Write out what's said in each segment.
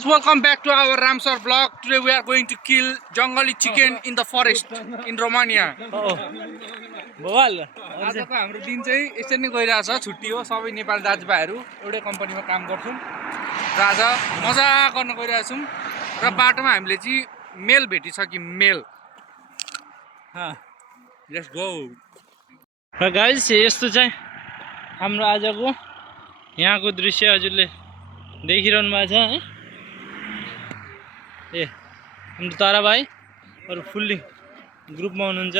Guys, welcome back to our Ramsar vlog. Today we are going to kill jungly chicken in the forest in Romania. बवाल आजको हाम्रो दिन चाहिँ यसरी नै गइरहेछ। छुट्टी हो, सबै नेपाली दाजुभाइहरू एउटै कम्पनीमा काम गर्छौँ र आज मजा गर्न गइरहेछौँ र बाटोमा हामीले चाहिँ मेल भेटिसक्यौँ। मेल लेट्स गो। र गाइस यस्तो चाहिँ हाम्रो आजको यहाँको दृश्य हजुरले देखिरहनु भएको छ है। ए हाम्रो तारा भाइ अरू फुल्ली ग्रुपमा हुनुहुन्छ।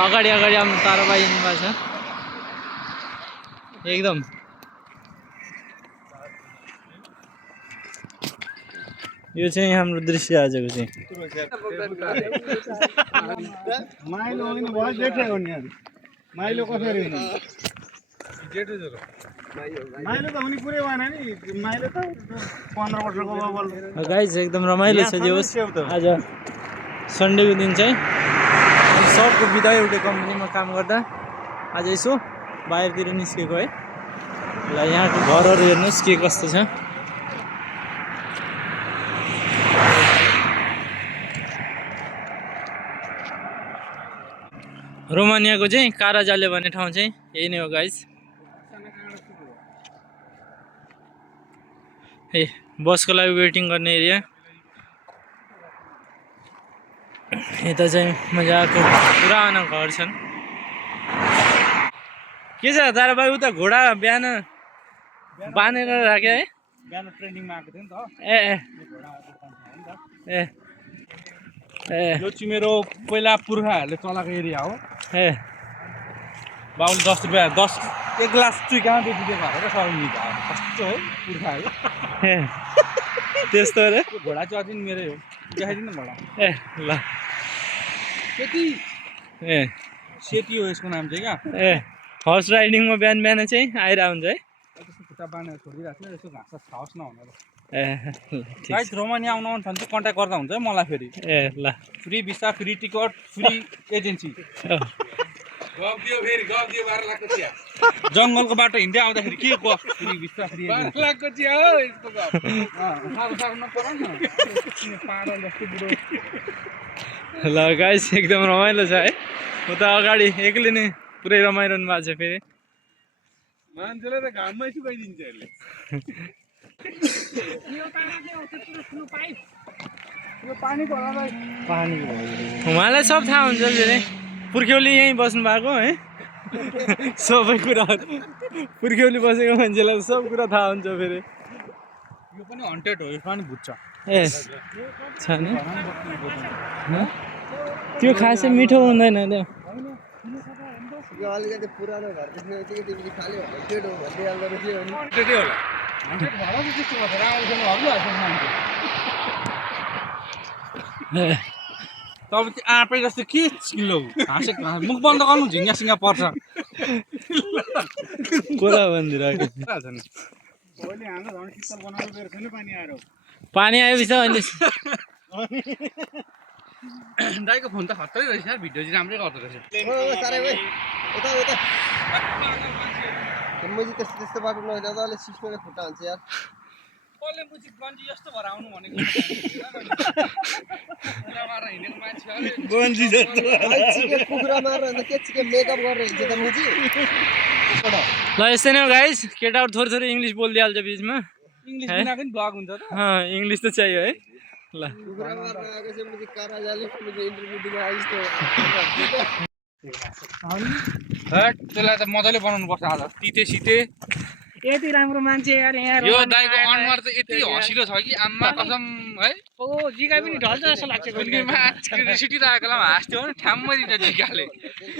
अगाडि अगाडि हाम्रो तारा भाइ हिँड्नु भएको छ एकदम। यो चाहिँ हाम्रो दृश्य आजको चाहिँ। माइलो कसरी हुने? माइलो त हुने पुरै भएन नि। माइलो त 15 वर्षको बबल। गाइस एकदम रमाइलो छ। जे होस् आज सन्डेको दिन चाहिँ सबको बिदा एउटै कम्पनीमा काम गर्दा आज यसो बाहिरतिर निस्केको है। ल यहाँको घरहरू हेर्नुहोस् के कस्तो छ। रोमानियाको चाहिँ काराजाले भन्ने ठाउँ चाहिँ यही नै हो गाइस। ए बसको लागि वेटिङ गर्ने एरिया। यता चाहिँ मजाको पुरानो घर छन्। के छ तारा भाइ उता घोडा बिहान बाँधेर राख्यो है। बिहान ट्रेनिङमा आएको थियो नि त। ए ए ए यो चाहिँ मेरो पहिला पुर्खाहरूले चलाएको एरिया हो। ए बाबुले 10 रुपियाँ 1 ग्लास चुइकामा बेचिदिएको भएको क्या सबै कस्तो है पुर्खाहरू। ए त्यस्तो अरे घोडा चाहिँ अझै मेरै हो। देखाइदिनु घोडा। ए ल सेती ए सेती हो यसको नाम चाहिँ क्या। ए हर्स राइडिङमा बिहान बिहान चाहिँ आइरहेको हुन्छ है। त्यस्तो खुट्टा बाँधेर छोडिदिरहेको छ यसो घाँस खाओस् न भनेर। ए ल ठिक गाइस रोमानिया आउनु मन छ भने चाहिँ कन्ट्याक्ट गर्दा हुन्छ है मलाई फेरि। ए ल free visa free ticket free agency. जङ्गलको बाटो हिँड्दै आउँदाखेरि के गफ फ्री भिसा फ्री एजेन्सी। ल गाइस एकदम रमाइलो छ है। उता अगाडि एक्लै नै पुरै रमाइरहनु भएको छ फेरि। मान्छेलाई त घाममै सुकाइदिन्छ यसले। उहाँलाई सब थाहा हुन्छ फेरि। पुर्ख्यौली यहीँ बस्नु भएको है। सबै कुरा पुर्ख्यौली बसेको मान्छेलाई सब कुरा थाहा हुन्छ फेरि। यो पनि हन्टेड हो। यसमा पनि भूत छ। ए छ नि त्यो खासै मिठो हुँदैन त्यो। यो अलिकति पुरानो घर देख्ने बित्तिकै तिमीले खाली हन्टेड हो भन्दै हाल्दो रहेछ अनि। हन्टेडै होला। हन्टेड भएर चाहिँ त्यस्तो गर्छ। राम्रोसँग हग्लिहाल्छ मान्छे। तपाईँ आँपै जस्तो के चिल्लो हाँसेको मुख बन्द गर्नु झिङ्गा सिङ्गा पर्छ। कुरा भनिदिरहेको अहिले हाम्रो झन् शीतल बनाउनु गएर छैन पानी आएर। पानी आएपछि अहिले दाइको फोन त खत्रै रहेछ यार। भिडियो चाहिँ राम्रै गर्दो रहेछ। साह्रै भाइ यता उता मैले त्यस्तो त्यस्तो बाटो नहिँड्दा त अलिक सिस्टमले खुट्टा हुन्छ यार। कसले मुची गन्जी जस्तो भएर आउनु भनेको। कुरा मारेर हिँडेको मान्छे अरे गन्जी जस्तो। चिकन कुखुरा मारेर अन्त के चिकन मेकअप गरेर हिँड्छ त मुची। ल यस्तै नै हो गाइस। केटाहरू थोरै थोरै इङ्ग्लिस बोलिदिइहाल्छ बिचमा। इङ्ग्लिस बिनाको नि ब्लग हुन्छ त। इङ्ग्लिस त चाहियो है। ल कुखुरा मारेर आएको चाहिँ मुची काराजाले इन्टरभ्यू दिन आइस् त। त्यसलाई त मजाले बनाउनु पर्छ आज। तिते सिते यति राम्रो मान्छे यार यहाँ। यो दाइको अनुहार चाहिँ यति हँसिलो छ कि आम्मा कसम है। ओ जिगा पनि ढल्छ जस्तो लाग्छ। क्युरियोसिटी राखेको बेलामा हाँस्थ्यो भने ठ्याम्मै दिन्छ जिगाले।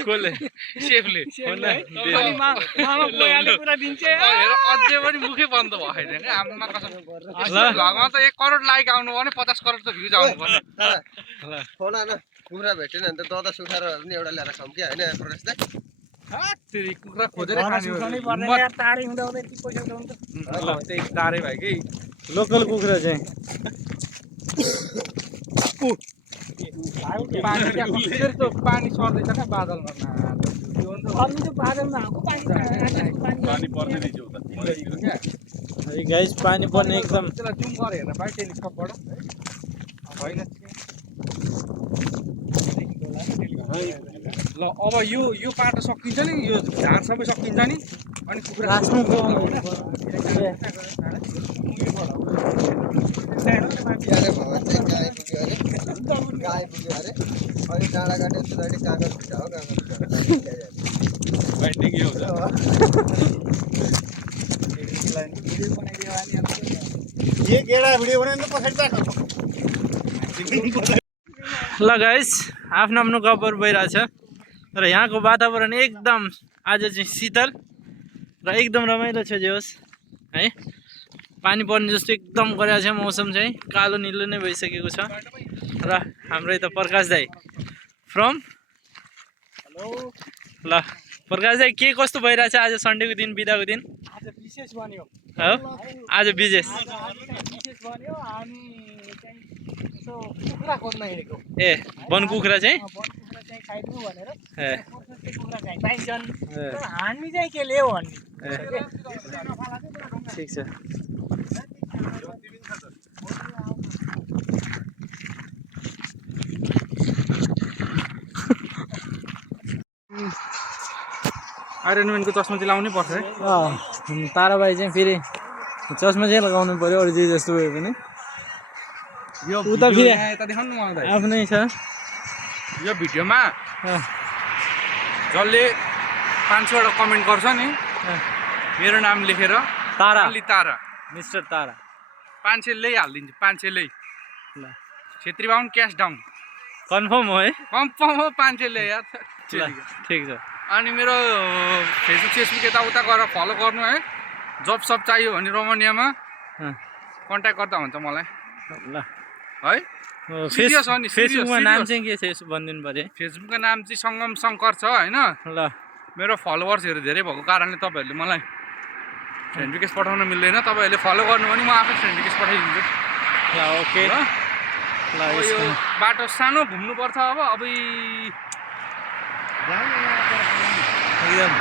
कसले सेफले हेर अझै पनि मुखै बन्द भएको छैन क्या। आम्मा कसम भ्लगमा त 1 करोड लाइक आउनु भने 50 करोड त भ्युज आउनु पर्ने। फोन आएन कुखुरा भेटेन भने त ददा सुखाएर पनि एउटा ल्याएर खाउँ कि होइन प्रकाश दाइ। कुखुरा खोजेर खाने त्यही तारै भाइकै लोकल कुखुरा चाहिँ पानी सर्दैछ क्या बादलमा। बादलमा पानी पर्ने रहेछ उता गाइस पानी पर्ने एकदम त्यसलाई जुम गरेर हेर्न पाइ टेलिस्कोपबाट होइन ल अब यो पाटो सकिन्छ नि यो झार सबै सकिन्छ नि अनि कुखुरा लास्टमा बिहानै भयो भने चाहिँ गाई पुग्यो अरे अनि डाँडा काट्यो सुधारी कागज पिठा हो कागज पिठा बाइन्डिङ यो हुन्छ ये गेडा भिडियो बनाएर त पछाडि बाटो ल गाइस आफ्नो आफ्नो गफर भइरहेछ र यहाँको वातावरण एकदम आज चाहिँ शीतल र एकदम रमाइलो छ जे होस् है पानी पर्ने जस्तो एकदम गरेको छ मौसम चाहिँ कालो निलो नै भइसकेको छ र हाम्रो यता प्रकाश दाई फ्रम ल प्रकाश दाई के कस्तो भइरहेछ आज सन्डेको दिन बिदाको दिन आज विशेष बन्यो हो आज विशेष विशेष बन्यो हामी चाहिँ यसो कुखुरा खोज्न हिँडेको ए वन कुखुरा चाहिँ वन कुखुरा चाहिँ खाइदिउँ भनेर ए कुखुरा चाहिँ पाइन्छन् तर हामी चाहिँ के ल्यायो भन्ने ठिक छ आइरन म्यानको चस्मा चाहिँ लाउनै पर्छ है ताराबाई चाहिँ फेरि चस्मा चाहिँ लगाउनु पर्यो अरू जे जस्तो भयो भने यो उता फेरि यता देखाउनु न मलाई आफ्नै छ यो भिडियोमा जसले 500 कमेन्ट गर्छ नि मेरो नाम लेखेर तारा अलि तारा मिस्टर तारा 500 लै हालिदिन्छु 500 लै ल Chhetri Bahun cash down confirm हो है कन्फर्म हो 500 लै यार ल ठिक छ अनि मेरो फेसबुक यताउता गएर फलो गर्नु है जब सब चाहियो भने रोमानियामा कन्ट्याक्ट गर्दा हुन्छ मलाई ल है Serious हो नि, फेसबुकमा serious, नाम serious. चाहिँ के छ यसो भनिदिनु पर्यो है फेसबुकको नाम चाहिँ सङ्गम शङ्कर छ होइन ल मेरो फलोवर्सहरू धेरै भएको कारणले तपाईँहरूले मलाई फ्रेन्ड रिक्वेस्ट पठाउन मिल्दैन तपाईँहरूले फलो गर्नु भने म आफै फ्रेन्ड रिक्वेस्ट पठाइदिन्छु ल ओके ल ल अब यो बाटो सानो घुम्नुपर्छ अब एकदम